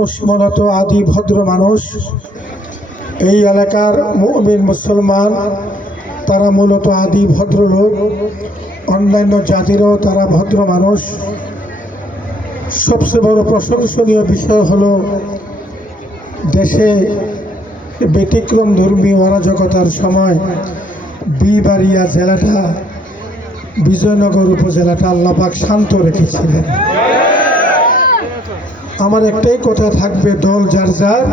মানুষ মূলত আদি ভদ্র মানুষ। এই এলাকার মুমিন মুসলমান তারা মূলত আদি ভদ্রলোক, অন্যান্য জাতিরও তারা ভদ্র মানুষ। সবচেয়ে বড় প্রশংসনীয় বিষয় হলো দেশে ব্যতিক্রম ধর্মী অরাজকতার সময় বিবাড়িয়া জেলাটা, বিজয়নগর উপজেলাটা আল্লাহ পাক শান্ত রেখেছিলেন। আমার একটাই কথা থাকবে, দল যার যার,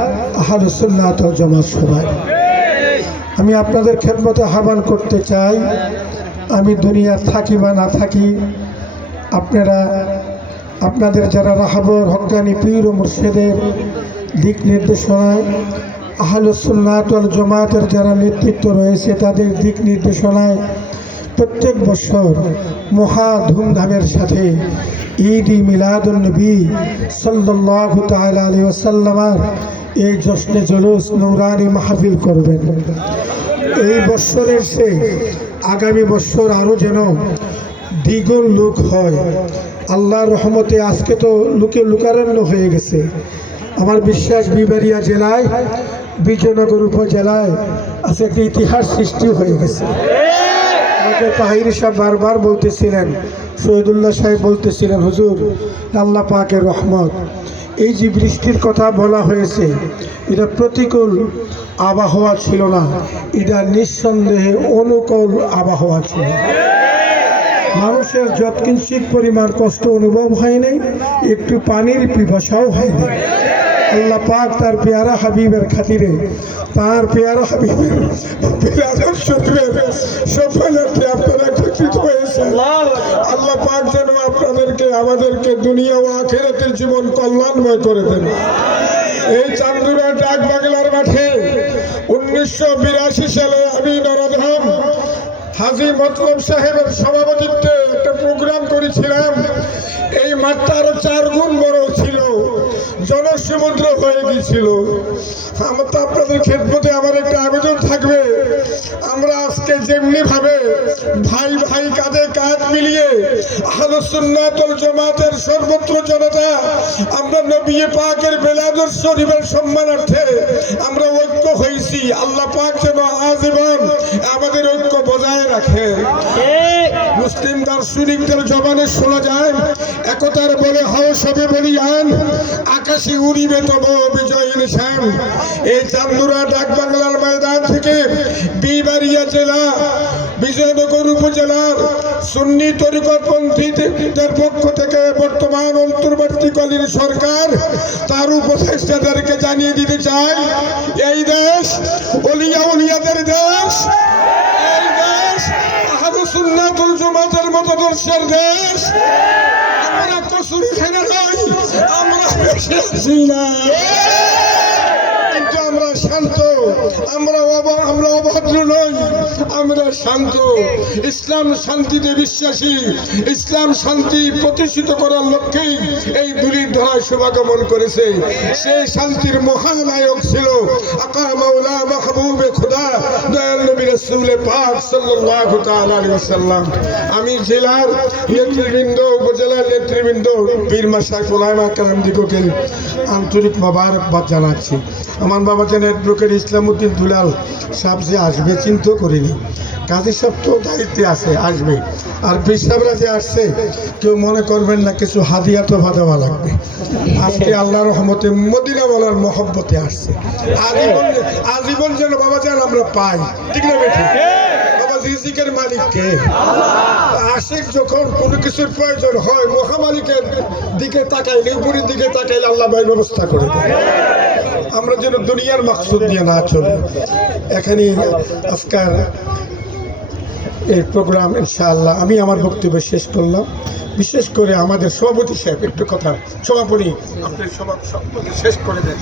আহলুস সুন্নাত ওয়াল জামাত সবাই। আমি আপনাদের খেদমতে আহ্বান করতে চাই, আমি দুনিয়া থাকি বা না থাকি, আপনারা আপনাদের যারা রাহাবর হক্কানি পীর ও মুর্শিদের দিক নির্দেশনায়, আহলুস সুন্নাত ওয়াল জামাতের যারা নেতৃত্ব রয়েছে তাদের দিক নির্দেশনায় প্রত্যেক বছর মহা ধুমধামের সাথে ঈদ মিলাদুন নবী সাল্লাল্লাহু তাআলা আলাইহি ওয়াসাল্লামের এই জশ্নে জুলুস নূরানি মাহফিল করবেন। এই বছরের সে আগামী বছর আরও যেন দ্বিগুণ লোক হয় আল্লাহর রহমতে। আজকে তো লোকে লোকারণ্য হয়ে গেছে। আমার বিশ্বাস বিবাড়িয়া জেলায়, বিজয়নগর উপজেলায় আজকে একটা ইতিহাস সৃষ্টি হয়ে গেছে। আমাকে তাহির সাহেব বারবার বলতেছিলেন, শহীদুল্লাহ সাহেব বলতেছিলেন, হুজুর আল্লাহ পাকের রহমত, এই যে বৃষ্টির কথা বলা হয়েছে এটা প্রতিকূল আবহাওয়া ছিল না, এটা নিঃসন্দেহে অনুকূল আবহাওয়া ছিল। মানুষের যৎকিঞ্চিত পরিমাণ কষ্ট অনুভব হয় নাই, একটু পানির পিপাসাও হয়নি। আল্লাহ পাক তার পেয়ারা হাবিবের খাতিরে, তার পেয়ারা হাবিবের সফলতে আপনারা একত্রিত হয়েছেন। আল্লাহ পাক যেন আপনাদেরকে আমাদেরকে দুনিয়া ও আখিরাতের জীবন কল্যাণময় করে দেন। এই চান্দুরা ডাক বাংলার মাঠে 1982 সালে আমি নরধাম হাজী মতলব সাহেবের সভাপতিত্বে একটা প্রোগ্রাম করেছিলাম। এই মাঠটা আরো 4 গুণ বড় ছিল, জনসমুদ্র হয়ে গিয়েছিল। আমার তো আপনাদের খেদমতে আমার একটা আবেদন থাকবে, আমরা আজকে যেমনি ভাবে ভাই ভাই কাঁধে কাঁধ মিলিয়ে আহলুস সুন্নাত ওয়াল জামাতের সর্বত্র জনতা আমরা নবী পাকের বেলাদুর শরীফের সম্মানার্থে আমরা ঐক্য হয়েছি, আল্লাহ পাক যেন আজীবন আমাদের ঐক্য বজায় রাখে। মুসলিম দার্শনিকদের জবানে শোনা যায়, একতার বলে হও সবে বলিয়ান, আকাশে উড়িবে তব বিজয় নিশান। এই চান্দুরা ডাক বাংলার ময়দান থেকে বিবাড়িয়া জেলা, বিজয়নগর উপজেলার সুন্নি তরিকতপন্থীদের পক্ষ থেকে বর্তমান অন্তর্বর্তীকালীন সরকার তার উপদেষ্টাদেরকে জানিয়ে দিতে চাই, এই দেশ ওলিয়া উলিয়াদের দেশ, এই দেশ আহলুস সুন্নাত ওয়াল জামাতের মতাদর্শের দেশ। আমরা কসুরি খানা নই, আমরা বেশি আছি না, কিন্তু আমরা শান্ত, আমরা অভদ্র নই, আমরা শান্ত। ইসলাম শান্তিতে বিশ্বাসী, ইসলাম শান্তি প্রতিষ্ঠিত করার লক্ষ্যেই এই দুলির ধারায় শুভাগমন করেছে। সেই শান্তির মহানায়ক ছিল আকা মাওলা মাহবুবে খোদা দয়াল নবী রাসূল পাক সাল্লাল্লাহু তাআলা আলাইহি ওয়াসাল্লাম। আমি জেলার নেতৃবৃন্দ, উপজেলার নেতৃবৃন্দ, পীর মাশায়েখ উলামা কেরামদিগকে আন্তরিক মোবারকবাদ জানাচ্ছি। আমার বাবা যেন অ্যাডভোকেট ইসলামউদ্দিন দুলাল সাহেব যে আসবে চিন্তা করিনি, কাজী সব তো দায়িত্বে আছে, আসবে। আর পেশাবরা যে আসছে কেউ মনে করবেন না কিছু হাদিয়া তো দেওয়া লাগবে। আজকে আল্লাহর রহমতে মদিনা বলার মহব্বতে আসছে। আজীবন যেন বাবা যেন আমরা পাই, ঠিক না বেঠি? বাবা রিজিকের মালিক কে? আশিক যখন কোনো কিছুর প্রয়োজন হয় মহামালিকের দিকে তাকাইলে, উপরের দিকে তাকাইলে আল্লাহ ভাই ব্যবস্থা করে দেয়। আমরা যেন দুনিয়ার মাকসুদ নিয়ে না চলে। এখানে আজকাল এই প্রোগ্রাম ইনশাআল্লাহ আমি আমার বক্তব্য শেষ করলাম। বিশেষ করে আমাদের সভাপতি সাহেব একটু কথা, সভাপতি আপনি শেষ করে দেন।